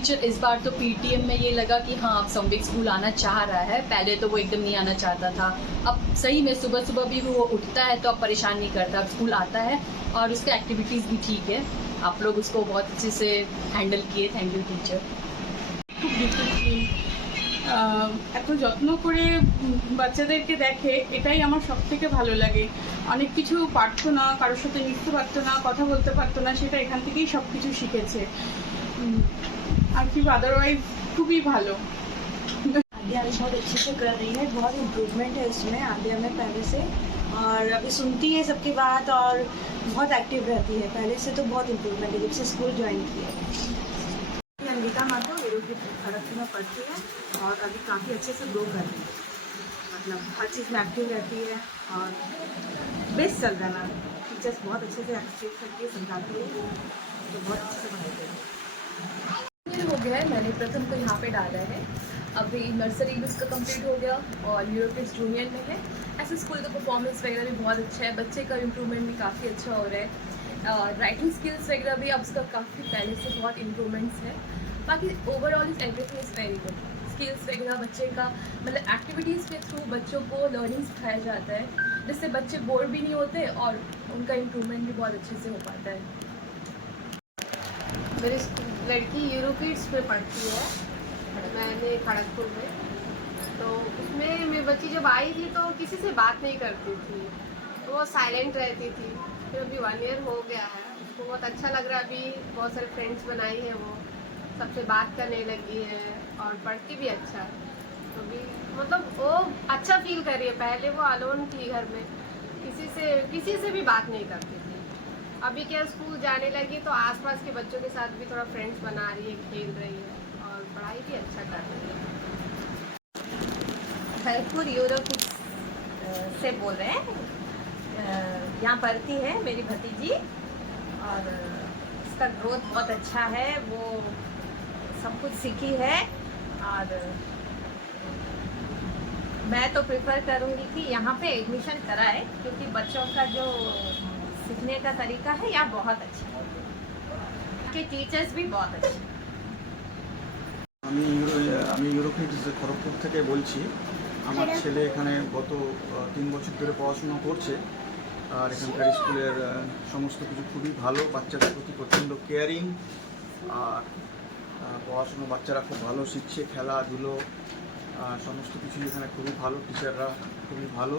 Teacher इस बार तो PTM में ये लगा कि हाँ अब समविक स्कूल आना चाह रहा है। पहले तो वो एकदम नहीं आना चाहता था। अब सही में सुबह सुबह भी वो उठता है तो अब परेशान नहीं करता, अब स्कूल आता है और उसका एक्टिविटीज़ भी ठीक है। आप लोग उसको बहुत अच्छे से हैंडल किए, थैंक यू टीचर। খুব ডিসিপ্লিন, এত যত্ন করে বাচ্চাদেরকে দেখে, এটাই আমার সব থেকে ভালো লাগে। অনেক কিছু পারতো না, কারোর সাথে মিশতে পারতো না, কথা বলতে পারতো না, সেটা এখান থেকেই সব কিছু শিখেছে। আর কি আদারওয়াইজ খুবই ভালো। आद्या बहुत अच्छे से कर रही है, बहुत इम्प्रूवमेंट है इसमें आद्या में पहले से, और अभी सुनती है सबकी बात और बहुत एक्टिव रहती है। पहले से तो बहुत इम्प्रूवमेंट है जब से स्कूल ज्वाइन किया है। अंकिता माधव विरोधी खड़गपुर में पढ़ती है और अभी काफ़ी अच्छे से ग्रो कर रही है, मतलब हर चीज़ में एक्टिव रहती है और बेस्ट चल रहा है मैम। टीचर्स बहुत अच्छे से एक्सप्लेन करके समझाती है, तो बहुत अच्छे से पढ़ाते हैं। हो गया है, मैंने प्रथम को यहाँ पे डाला है। अभी नर्सरी भी उसका कंप्लीट हो गया और यूरोपियस जूनियर में है। ऐसे स्कूल का परफॉर्मेंस वगैरह भी बहुत अच्छा है, बच्चे का इम्प्रूवमेंट भी काफ़ी अच्छा हो रहा है। राइटिंग स्किल्स वगैरह भी अब उसका काफ़ी पहले से बहुत इम्प्रूवमेंट्स है। बाकी overall is everything is very good. Skills वगैरह बच्चे का मतलब एक्टिविटीज़ के थ्रू बच्चों को लर्निंग सिखाया जाता है, जिससे बच्चे बोर भी नहीं होते और उनका इम्प्रूवमेंट भी बहुत अच्छे से हो पाता है। मेरी लड़की यूरोकिड्स में पढ़ती है, मैंने खड़गपुर में। तो उसमें मेरी बच्ची जब आई थी तो किसी से बात नहीं करती थी, तो वो साइलेंट रहती थी। फिर अभी 1 ईयर हो गया है, उसको बहुत अच्छा लग रहा है। अभी बहुत सारे फ्रेंड्स बनाई है, वो सबसे बात करने लगी है और पढ़ती भी अच्छा है। तो भी मतलब वो अच्छा फील कर रही है। पहले वो अलोन थी घर में, किसी से भी बात नहीं करती थी। अभी क्या स्कूल जाने लगी तो आसपास के बच्चों के साथ भी थोड़ा फ्रेंड्स बना रही है, खेल रही है और पढ़ाई भी अच्छा कर रही है। खड़गपुर यूरोकिड्स से बोल रहे हैं। यहाँ पढ़ती है मेरी भतीजी और इसका ग्रोथ बहुत अच्छा है, वो सब कुछ सीखी है। और मैं तो प्रेफर करूँगी कि यहाँ पे एडमिशन कराए, क्योंकि बच्चों का जो सीखने का तरीका है यहाँ बहुत अच्छा है, के टीचर्स भी बहुत अच्छे। আমি ইউরোকিডস খড়গপুর থেকে বলছি। আমার ছেলে এখানে গত 3 বছর ধরে পড়াশোনা করছে আর এখানকার স্কুলের সমস্ত কিছু খুবই ভালো, বাচ্চাদের প্রতি প্রচণ্ড কেয়ারিং আর পড়াশুনো বাচ্চারা খুব ভালো শিখছে, খেলাধুলো সমস্ত কিছু এখানে খুবই ভালো, টিচাররা খুবই ভালো।